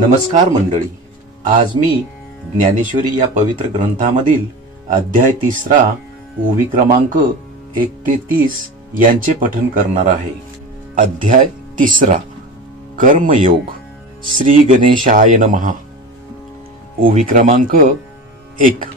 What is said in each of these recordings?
नमस्कार मंडळी, आज मी ज्ञानेश्वरी या पवित्र ग्रंथामधील अध्याय 3 ओवी क्रमांक 1 ते 30 यांचे पठन करणार आहे. अध्याय 3 कर्मयोग. श्री गणेशाय नमः. ओवी क्रमांक 1.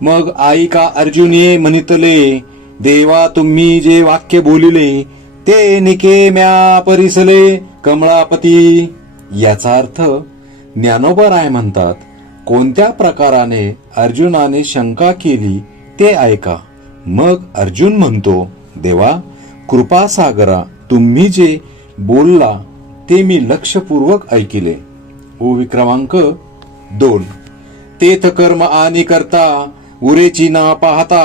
मग ऐका अर्जुने म्हणितले, देवा तुम्ही जे वाक्य बोलिले ते निके म्या परिसले कमळापती. याचा अर्थ ज्ञानोबराय म्हणतात, कोणत्या प्रकाराने अर्जुनाने शंका केली ते ऐका. मग अर्जुन म्हणतो, देवा कृपासागरा, तुम्ही जे बोलला ते मी लक्षपूर्वक ऐकिले. ओवी क्रमांक 2. तेथ कर्म आणि करता उरेची ना पाहता,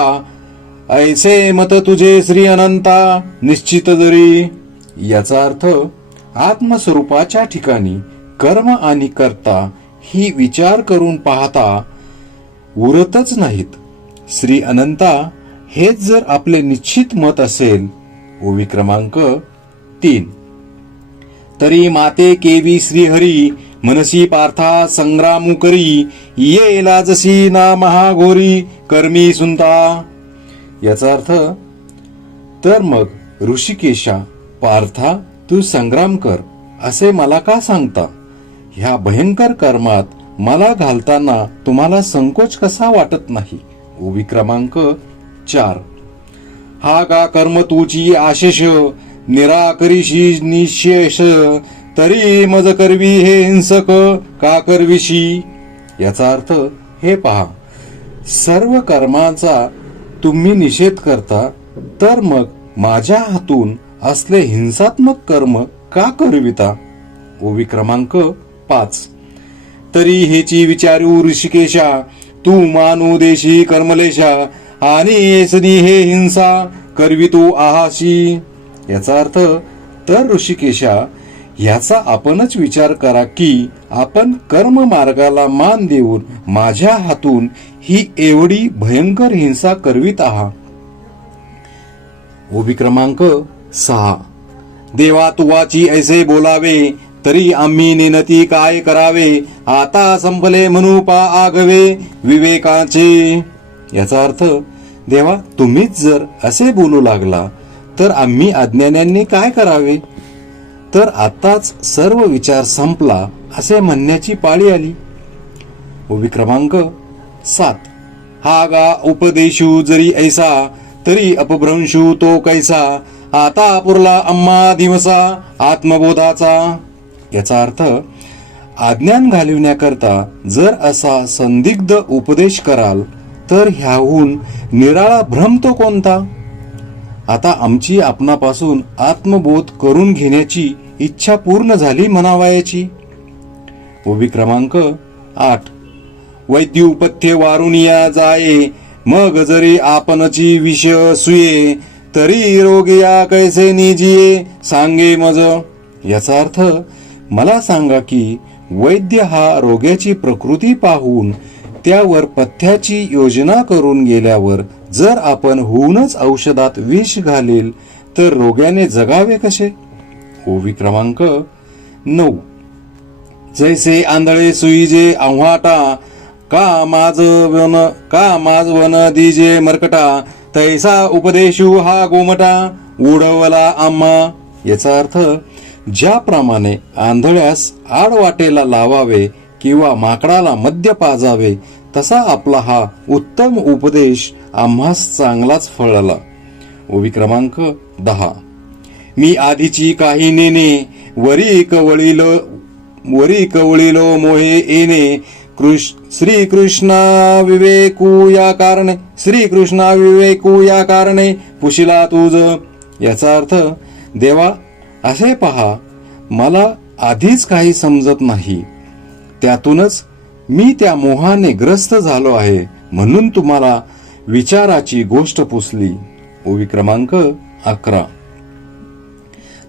ऐसे मत तुझे श्री अनंता निश्चित जरी. याचा अर्थ आत्मस्वरूपाच्या ठिकाणी कर्म आणि कर्ता ही विचार करून पाहता उरतच नाहीत. श्री अनंता हेच जर आपले निश्चित मत असेल. ओवी क्रमांक 3. तरी माते केवी श्रीहरी मनसी पार्था संग्रामू करी, ये लाजसी ना महाघोरी कर्मी सुनता. याचा अर्थ, तर मग ऋषिकेशा पार्था तू संग्राम कर असे मला का सांगता? ह्या भयंकर कर्मात मला घालताना तुम्हाला संकोच कसा वाटत नाही? ओवी क्रमांक 4. हा का कर्म तुझी आशेष निराकरीशी निशेष, तरी मज करवी हे हिंसक का करविशी. याचा अर्थ, हे पहा, सर्व कर्माचा तुम्ही निषेध करता, तर मग माझ्या हातून असले हिंसात्मक कर्म का करविता? ओवी क्रमांक 5. तरी हेची विचारू ऋषिकेशा, तू मानू देशी कर्मलेशा, आणि येसनी हे हिंसा करवी तू आहाशी. याचा अर्थ, तर ऋषिकेशा, याचा आपणच विचार करा की आपण कर्म मार्गाला मान देऊन माझ्या हातून ही एवढी भयंकर हिंसा करवीत आहात. ओवी क्रमांक 6. देवा तुवाची ऐसे बोलावे, तरी आम्ही नेनती काय करावे, आता संपले म्हणू पा आगवे विवेकाचे. याचा अर्थ, देवा तुम्हीच जर असे बोलू लागला तर आम्ही अज्ञान्यांनी काय करावे, तर आताच सर्व विचार संपला असे म्हणण्याची पाळी आली. ओवी क्रमांक 7. हा गा उपदेशू जरी ऐसा, तरी अपभ्रंशू तो कैसा, आता पुरला अम्मा दिवसा आत्मबोधाचा. याचा अर्थ, अज्ञान घालविण्याकरता जर असा संदिग्ध उपदेश कराल तर ह्याहून निराळा भ्रम तो कोणता? आता आमची आपणापासून आत्मबोध करून घेण्याची इच्छा पूर्ण झाली म्हणावयाची. ओवी क्रमांक 8. वैद्युपथ्य वारुनिया जाये, मग जरी आपणची विष सुये, तरी रोगिया कैसे निजिये सांगे मज. याचा अर्थ, मला सांगा की वैद्य हा रोग्याची प्रकृती पाहून त्यावर पथ्याची योजना करून गेल्यावर जर आपण होऊनच औषधात विष घालेल तर रोग्याने जगावे कसे? ओवी क्रमांक 9. जैसे आंधळे सुईजे आव्हाटा, का माझ वन दिजे मरकटा, तैसा उपदेशू हा गोमटा उडवला आम्हा. याचा अर्थ, ज्याप्रमाणे आंधळ्यास आडवाटेला लावावे किंवा माकडाला मद्य पाजावे, तसा आपला हा उत्तम उपदेश आम्हास चांगलाच फळला. ओवी क्रमांक 10. मी आधीची काही नेने, वरी कवळीलो मोहे येणे, श्रीकृष्णा विवेकू या कारणे पुशिला तुझ. याचा अर्थ, देवा असे पहा, मला आधीच काही समजत नाही, त्यातूनच मी त्या मोहाने ग्रस्त झालो आहे, म्हणून तुम्हाला विचाराची गोष्ट पुसली. ओवी क्रमांक 11.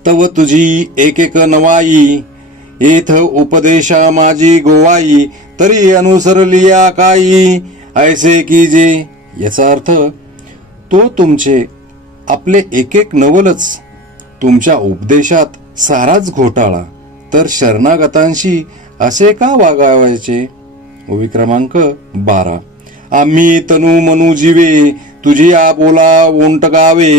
तव तुझी एक नवाई, येथ उपदेशा माझी गोवाई, तरी अनुसरलिया काही ऐसे की जे. याचा अर्थ, तो तुमचे आपले एक नवलच, तुमच्या उपदेशात साराच घोटाळा, तर शरणागतांशी असे का वागावायचे? ओवी क्रमांक 12. आम्ही तनु मनु जीवे तुझिया बोला ओंटकावे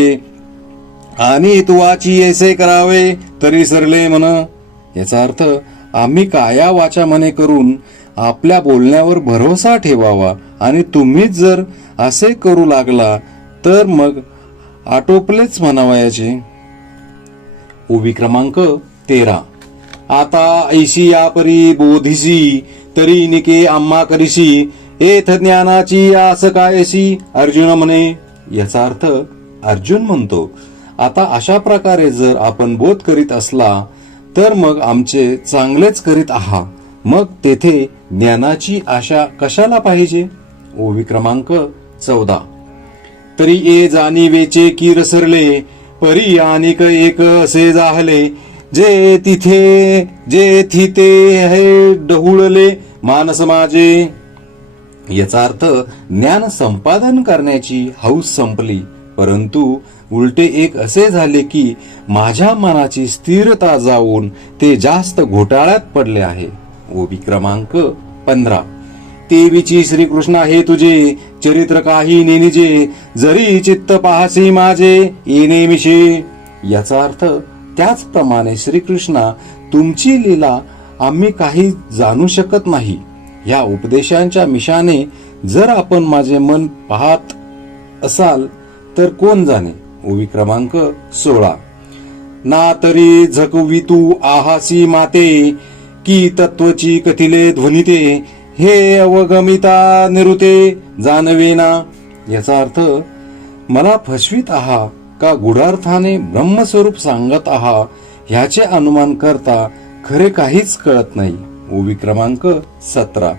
आणि तुवाची ऐसे करावे तरी सरले मन. याचा अर्थ आम्ही काया वाचा मने करून आपल्या बोलण्यावर भरोसा ठेवावा आणि तुम्हीच जर असे करू लागला तर मग आटोपलेच म्हणावयाचे. ओवी क्रमांक 13. आता ऐशी या परी बोधिसी तरी निके आम्हा करीसी एथ ज्ञानाची आस कायसी अर्जुन म्हणे. याचा अर्थ अर्जुन म्हणतो, आता अशा प्रकारे जर आपण बोध करीत असला तर मग आमचे चांगलेच करीत आहात, मग तेथे ज्ञानाची आशा कशाला पाहिजे? ओवी क्रमांक 14. तरी ए जाणीवेचे की रसरले परी आणिक एक असे जाहले जे थिते हे डहुळले मानस माझे. याचा अर्थ ज्ञान संपादन करण्याची हौस संपली, परंतु उलटे एक असे झाले की माझ्या मनाची स्थिरता जाऊन ते जास्त घोटाळ्यात पडले आहे. ओवी क्रमांक 15. तेवीची श्रीकृष्णा हे तुझे चरित्र काही नेनिजे जरी चित्त पाहसी माझे येणे मिशे. याचा अर्थ त्याचप्रमाणे श्रीकृष्णा तुमची लीला आम्ही काही जाणू शकत नाही. ह्या उपदेशांच्या मिशाने जर आपण माझे मन पाहत असाल तर कोण जाणे. ओवी क्रमांक 16. ना तरी झकवी तू आहासी माते की तत्वची कथिले ध्वनिते हे अवगमिता निरुते जाणवेना. याचा अर्थ मला फसवीत आहा का गुढार्थाने ब्रह्मस्वरूप सांगत आहा ह्याचे अनुमान करता खरे काहीच कळत नाही. ओवी क्रमांक 17.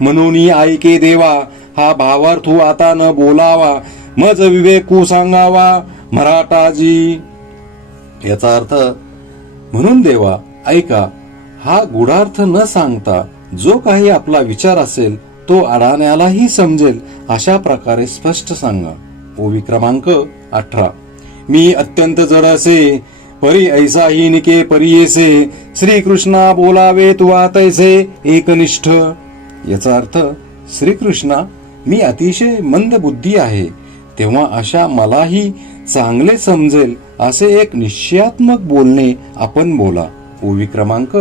म्हणून ऐके देवा हा भावार्थू आता न बोलावा मज विवेकू सांगावा मराठाजी. याचा अर्थ म्हणून देवा ऐका, हा गुढार्थ न सांगता जो काही आपला विचार असेल तो अडाण्यालाही समजेल अशा प्रकारे स्पष्ट सांगा. ओवी क्रमांक 18. मी अत्यंत जड असे परी ऐसाही निके परियेसे श्रीकृष्णा बोलावे तुवा तैसे एकनिष्ठ. याचा अर्थ श्रीकृष्णा मी अतिशय मंद बुद्धी आहे, तेव्हा अशा मलाही चांगले समजेल असे एक निश्चयात्मक बोलणे आपण बोला. ओवी क्रमांक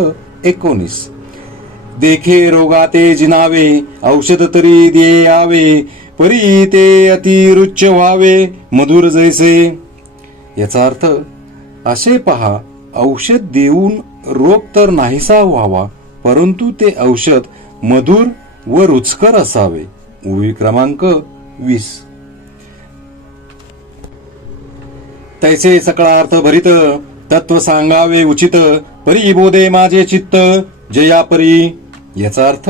19. देखे रोगाते जिनावे औषध तरी द्यावे परी ते अतिरुच्च व्हावे मधुर जैसे. याचा अर्थ असे पहा, औषध देऊन रोग तर नाहीसा व्हावा, परंतु ते औषध मधुर व रुचकर असावे. ओवी क्रमांक 20. तैसे सकळार्थ भरित तत्व सांगावे उचित परी बोधे माझे चित्त जया परी. याचा अर्थ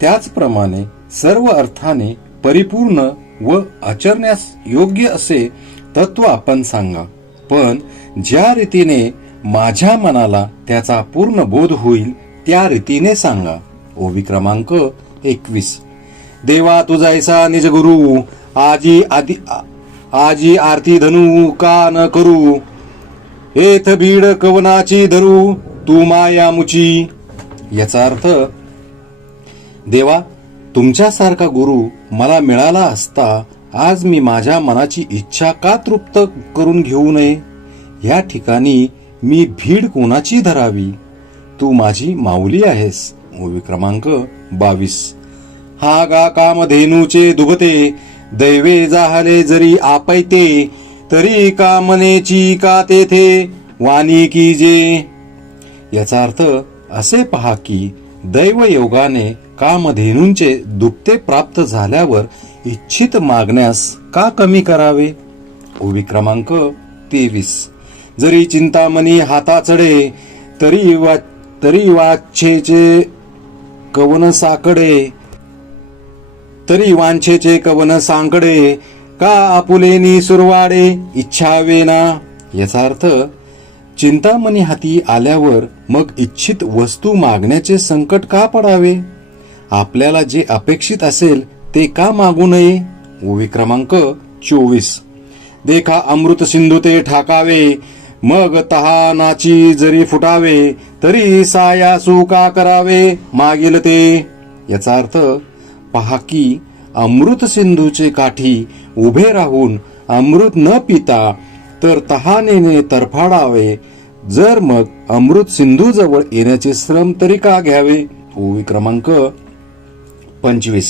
त्याचप्रमाणे सर्व अर्थाने परिपूर्ण व आचरण्यास योग्य असे तत्व आपण सांगा, पण ज्या रीतीने माझ्या मनाला त्याचा पूर्ण बोध होईल त्या रीतीने सांगा. ओवी क्रमांक 21. देवा तुझायसा निज गुरु आजी आरती धनु का न करू एथ भीड कवनाची धरू तू माया मुची. याचा अर्थ देवा तुमच्यासारखा गुरु मला मिळाला असता आज मी माझ्या मनाची इच्छा का तृप्त करून घेऊ नये. या ठिकाणी मी भीड कोणाची धरावी, तू माझी माऊली आहेस. ओवी क्रमांक 22. हा गा कामधेनूचे दुभते दैवे जाहले जरी आपैते तरी कामनेची का तेथे वाणी की जे. याचा अर्थ असे पहा की दैव योगाने कामधेनूंचे दुभते प्राप्त झाल्यावर इच्छित मागण्यास का कमी करावे. ओवी क्रमांक 23. जरी चिंतामणी हाता चढे तरी वाच्छेचे कवन साकडे तरी वांछेचे कवन सांकडे का आपुलेनी सुरवाडे इच्छावेना. याचा अर्थ चिंतामणी हाती आल्यावर मग इच्छित वस्तू मागण्याचे संकट का पडावे. आपल्याला जे अपेक्षित असेल ते का मागू नये. ओवी क्रमांक 24. देखा अमृत सिंधू ते ठाकावे मग तहानाची जरी फुटावे तरी सायासू का करावे मागील ते. याचा अर्थ पहा की अमृत सिंधूचे काठी उभे राहून अमृत न पिता तर तहानेने तरफाडावे, जर मग अमृत सिंधू जवळ येण्याचे श्रम तरी का घ्यावे. ओवी क्रमांक 25.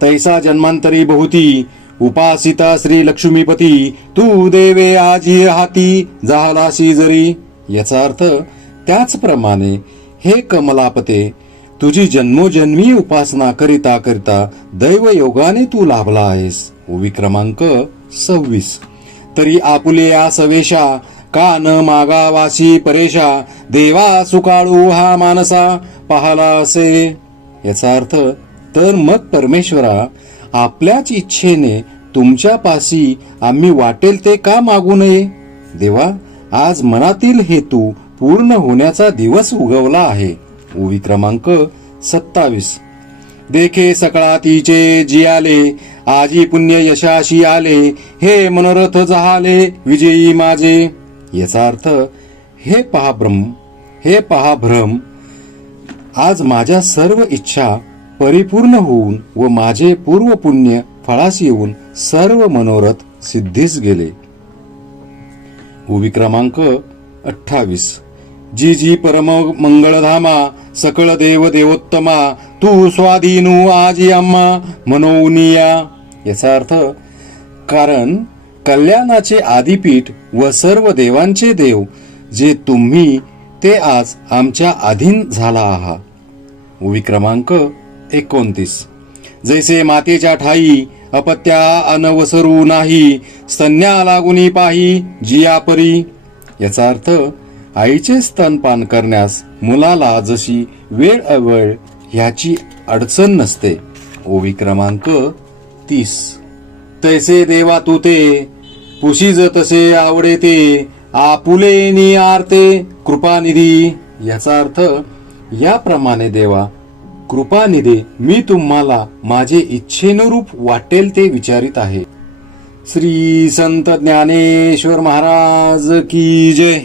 तैसा जन्मांतरी बहुती उपासिता श्री लक्ष्मीपती, तू देवे आजी हाती झालाशी जरी. याचा अर्थ त्याचप्रमाणे हे कमलापते, तुझी जन्मोजन्मी उपासना करिता करिता दैवयोगाने तू लाभला आहेस. ओवी क्रमांक 26. तरी आपुले या सवेशा का न मागावाशी परेशा, देवा सुकाळू हा मानसा पाहाला असे. याचा अर्थ तर मग परमेश्वरा, आपल्याच इच्छेने तुमच्यापाशी आम्ही वाटेल ते का मागू नये. देवा, आज मनातील हेतू पूर्ण होण्याचा दिवस उगवला आहे. ओवी क्रमांक 27. देखे सकळा तिचे जियाले, आजी पुण्य यशाशी आले, हे मनोरथ जहाले विजयी माझे. याचा अर्थ हे पहा भ्रम, आज माझ्या सर्व इच्छा परिपूर्ण होऊन व माझे पूर्व पुण्य फळास येऊन सर्व मनोरथ सिद्धीस गेले. ओवी क्रमांक 28. जी जी परम मंगळधामा सकळ देव देवोत्तमा, तू स्वाधीनू आजी आम्हा मनोनिया. याचा अर्थ कारण कल्याणाचे आदिपीठ व सर्व देवांचे देव जे तुम्ही ते आज आमच्या अधीन झाला आहात. ओवी क्रमांक 29. जैसे मातेच्या ठाई अपत्या अनवसरू नाही, स्तन्या लागुनी पाही जिया परी. याचा अर्थ आईचे स्तनपान करण्यास मुलाला जशी वेळ अवेळ ह्याची अडचण नसते. ओवी क्रमांक 30. तैसे देवा तू ते पुशीज तसे आवडे ते, आपुले नि आरते कृपानिधी. याचा अर्थ याप्रमाणे देवा कृपानिधी, मी तुम्हाला माझे इच्छेनुरूप वाटेल ते विचारित आहे. श्री संत ज्ञानेश्वर महाराज की जय.